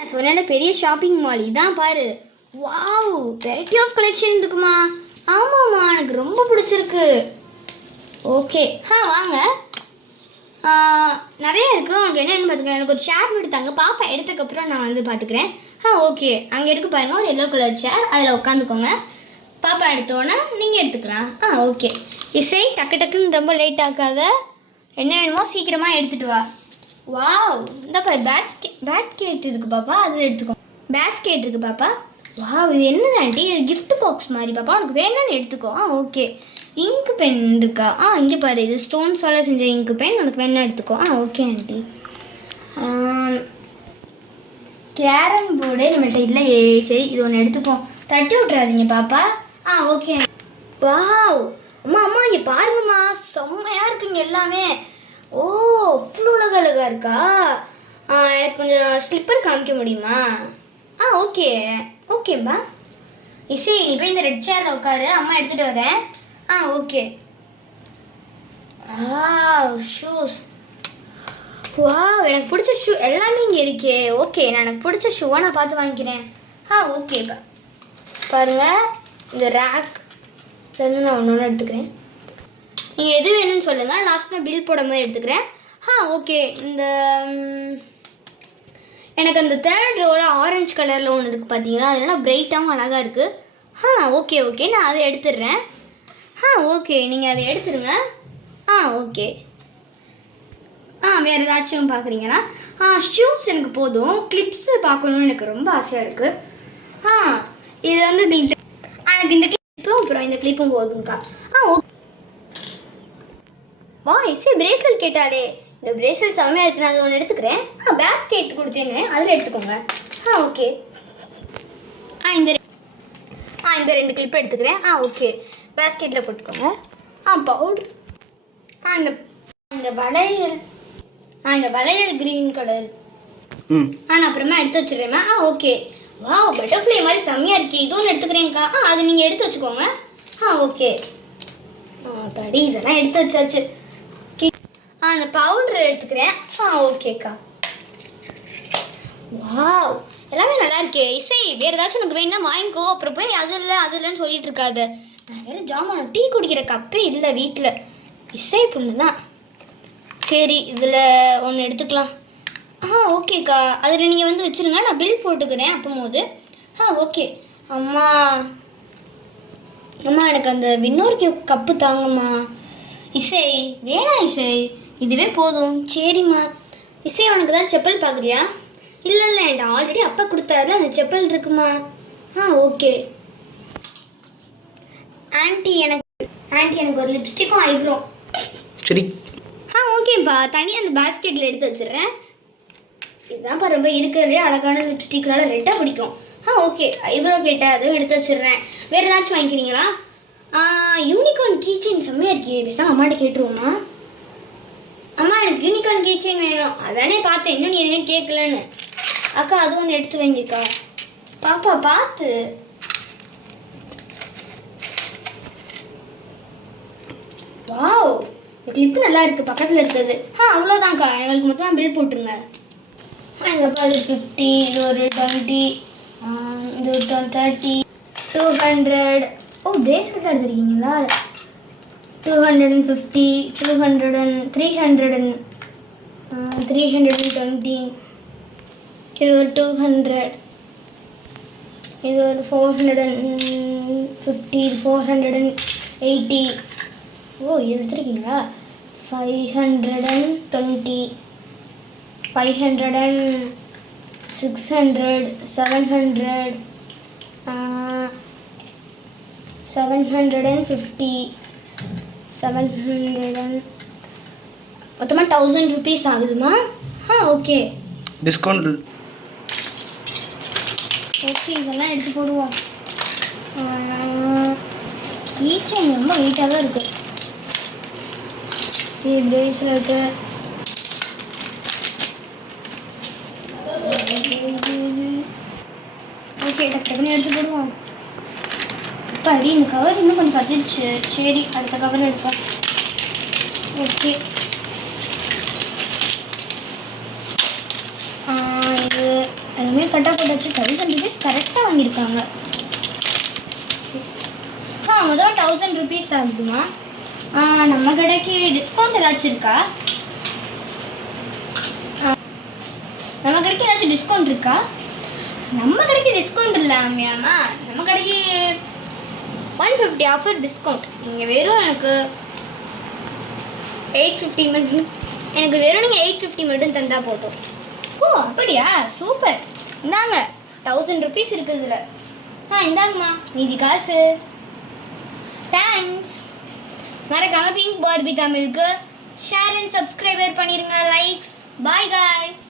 சொன்ன பெரிய shopping mall இதான் பாரு. வாவ், வெரைட்டி ஆஃப் கலெக்ஷன் இருக்குமா? ஆமாம்மா, எனக்கு ரொம்ப பிடிச்சிருக்கு. ஓகே, வாங்க. நிறைய இருக்குது. உங்களுக்கு என்னென்னு பார்த்துக்கிறேன். எனக்கு ஒரு சேர் மட்டும் தாங்க. பாப்பா எடுத்ததுக்கப்புறம் நான் வந்து பார்த்துக்கிறேன். ஓகே, அங்கே இருக்கு பாருங்கள், ஒரு எல்லோ கலர் சேர். அதில் உட்காந்துக்கோங்க. பாப்பா எடுத்தோன்னே நீங்கள் எடுத்துக்கலாம். ஓகே. இசை, டக்கு டக்குன்னு ரொம்ப லேட் ஆக்காத. என்ன வேணுமோ சீக்கிரமாக எடுத்துகிட்டு வா. வாவ், இந்த பாரு பேஸ்கெட் இருக்குது பாப்பா, அதில் எடுத்துக்கோ. பேஸ்கெட் இருக்குது பாப்பா. வாவ், இது என்னது ஆண்டி? கிஃப்ட் பாக்ஸ் மாதிரி பாப்பா, உனக்கு வேணும்னு எடுத்துக்கோ. ஓகே. இங்கு பென் இருக்கா? இங்கே பாரு, இது ஸ்டோன்ஸால் செஞ்ச இங்கு பென், உனக்கு வேணும்னு எடுத்துக்கோ. Okay aunty. கேரம் போர்டு நம்மள்கிட்ட இல்லை. சரி, இது ஒன்று எடுத்துக்கோ. தட்டி விட்றாதீங்க பாப்பா. ஓகே. வாவ், அம்மா அம்மா இங்கே பாருங்கம்மா, செம்மையாக இருக்குங்க எல்லாமே. அவ்வளோ அழகாக இருக்கா? எனக்கு கொஞ்சம் ஸ்லிப்பர் காமிக்க முடியுமா? ஓகே ஓகேம்மா. இசை, நீ போய் இந்த ரெட் சேரில் உட்காரு, அம்மா எடுத்துகிட்டு வரேன். ஓகே. ஷூஸ். எனக்கு பிடிச்ச ஷூ எல்லாமே இங்கே இருக்கே. ஓகே, நான் எனக்கு பிடிச்ச ஷூவை நான் பார்த்து வாங்கிக்கிறேன். ஓகேப்பா. பாருங்கள், இந்த ரேக்லேருந்து நான் ஒன்று எடுத்துக்கிறேன். நீங்கள் எது வேணும்னு சொல்லுங்கள், லாஸ்ட் நான் பில் போடும் போது எடுத்துக்கிறேன். ஓகே. எனக்கு அந்த தேர்ட் ரோவில் ஆரஞ்சு கலரில் ஒன்று இருக்குது பார்த்தீங்களா? அதனால் பிரைட்டாகவும் அழகாக இருக்குது. ஓகே ஓகே, நான் அதை எடுத்துடுறேன். ஓகே, நீங்கள் அதை எடுத்துருங்க. ஓகே. வேறு ஏதாச்சும் பார்க்குறீங்களா? ஷூஸ் எனக்கு போதும். கிளிப்ஸு பார்க்கணுன்னு எனக்கு ரொம்ப ஆசையாக இருக்குது. இது வந்து எனக்கு இந்த கிளிப்பும் அப்புறம் இந்த கிளிப்பும் போதும்க்கா. ஓகே. இசை பிரேஸ்லெட் கேட்டாலே. இந்த பிரேஸ்லெட் செம்மையாக இருக்குது, நான் அது ஒன்று எடுத்துக்கிறேன். பேஸ்கெட் கொடுத்தேன்னு அதில் எடுத்துக்கோங்க. ஓகே. இந்த ரெண்டு கிளிப்பை எடுத்துக்கிறேன். ஓகே, பேஸ்கெட்டில் போட்டுக்கோங்க. பவுடர். இந்த வளையல். இந்த வளையல் க்ரீன் கலர். நான் அப்புறமா எடுத்து வச்சுடுறேம்மா. ஓகே. பட்டர்ஃப்ளை மாதிரி செம்மையாக இருக்கு. இது ஒன்று எடுத்துக்கிறேங்க்கா. அது நீங்கள் எடுத்து வச்சுக்கோங்க. ஓகே. தடி இதெல்லாம் எடுத்து வச்சாச்சு. அந்த பவுடர் எடுத்துக்கிறேன். ஓகேக்கா. வாவ், எல்லாமே நல்லா இருக்கே. இசை, வேறு ஏதாச்சும் உனக்கு வேணும்னா வாங்கிக்கோ. அப்புறம் போய் அது இல்லைன்னு சொல்லிட்டு இருக்காது. நான் வேறு ஜாமான் டீ குடிக்கிற கப்பே இல்லை வீட்டில். இசை பொண்ணு தான். சரி, இதில் ஒன்று எடுத்துக்கலாம். ஓகேக்கா, அதில் நீங்கள் வந்து வச்சுருங்க, நான் பில் போட்டுக்கிறேன் அப்போது. ஓகே. அம்மா எனக்கு அந்த இன்னொரு கப்பு தாங்கம்மா. இசை, வேணாம் இசை, இதுவே போதும். சரிம்மா. இசை, உனக்கு தான் செப்பல் பார்க்குறியா? இல்லை என்கிட்ட ஆல்ரெடி அப்பா கொடுத்தாரு, அந்த செப்பல் இருக்குமா? ஓகே. ஆண்டி எனக்கு ஒரு லிப்ஸ்டிக்கும் ஐப்ரோ. சரி. ஓகேப்பா, தனியாக அந்த பேஸ்கெட்டில் எடுத்து வச்சிடுறேன். இதுதான்ப்பா ரொம்ப இருக்கிறதே அழகான லிப்ஸ்டிக்னால ரெட்டாக பிடிக்கும். ஓகே, ஐப்ரோ கேட்டால் அதுவும் எடுத்து வச்சிடுறேன். வேறு ஏதாச்சும் வாங்கிக்கிறீங்களா? யூனிகார்ன் கீச்செயின் செம்மையாக இருக்கே. பேசாமல் அம்மாட்ட கேட்டுருவோம்மா. அம்மா, எனக்கு யூனிகார்ன் கீச்செயின் வேணும். அதானே பார்த்தேன், இன்னும் நீ எதுவும் கேட்கலன்னு. அக்கா, அது ஒன்று எடுத்து வைங்கக்கா. பாப்பா பார்த்து. வாவ், இந்த கிளிப்பு நல்லா இருக்குது, பக்கத்தில் இருக்குது. அவ்வளோதான்க்கா, எங்களுக்கு மொத்தமாக பில் போட்டுருங்க. எங்கப்பா, இது 50, இது ஒரு 20, இது ஒரு 30, 200. பிரேஸ்லெட் எடுத்துருக்கீங்களா? 250, 200, 300, 320. இது ஒரு 200. இது ஒரு 450, 480. இது எடுத்துருக்கீங்களா? 520, 500, 600, 700, 750, 700. மொத்தமாக 1000 ருபீஸ் ஆகுதுமா? ஓகே. டிஸ்கவுண்ட். ஓகே, இதெல்லாம் எடுத்து போடுவோம். கீச்செயின் ரொம்ப வெயிட்டாக தான் இருக்குது. பிரேஸ்லெட்டு. ஓகே, டக்குன்னு எடுத்து போடுவோம். அப்படி இந்த கவர் இன்னும் கொஞ்சம் பத்திடுச்சு. சரி, அடுத்த கவர் எடுப்போம். ஓகே. இது எல்லாமே கரெக்டாக போட்டாச்சு. 1000 ருபீஸ் கரெக்டாக வாங்கியிருக்காங்க. முதல் 1000 ருபீஸ் ஆகுதுமா. நம்ம கடைக்கு டிஸ்கவுண்ட் ஏதாச்சும் இருக்கா? நம்ம கடைக்கு ஏதாச்சும் டிஸ்கவுண்ட் இருக்கா? நம்ம கடைக்கு டிஸ்கவுண்ட் இல்லை அம்மியாமா. நம்ம கடைக்கு 150 ஆஃபர் டிஸ்கவுண்ட். நீங்கள் வெறும் எனக்கு 850 மட்டும் நீங்கள் 850 மட்டும் தந்தால் போதும். ஓ அப்படியா, சூப்பர். இந்தாங்க 1000 ருபீஸ் இருக்குது இதில். இந்தாங்கம்மா மீதி காசு. தேங்க்ஸ். மறக்காம பிங்க் பார்பி தமிழுக்கு ஷேர் அண்ட் சப்ஸ்கிரைபர் பண்ணிடுங்க. லைக்ஸ். Bye guys.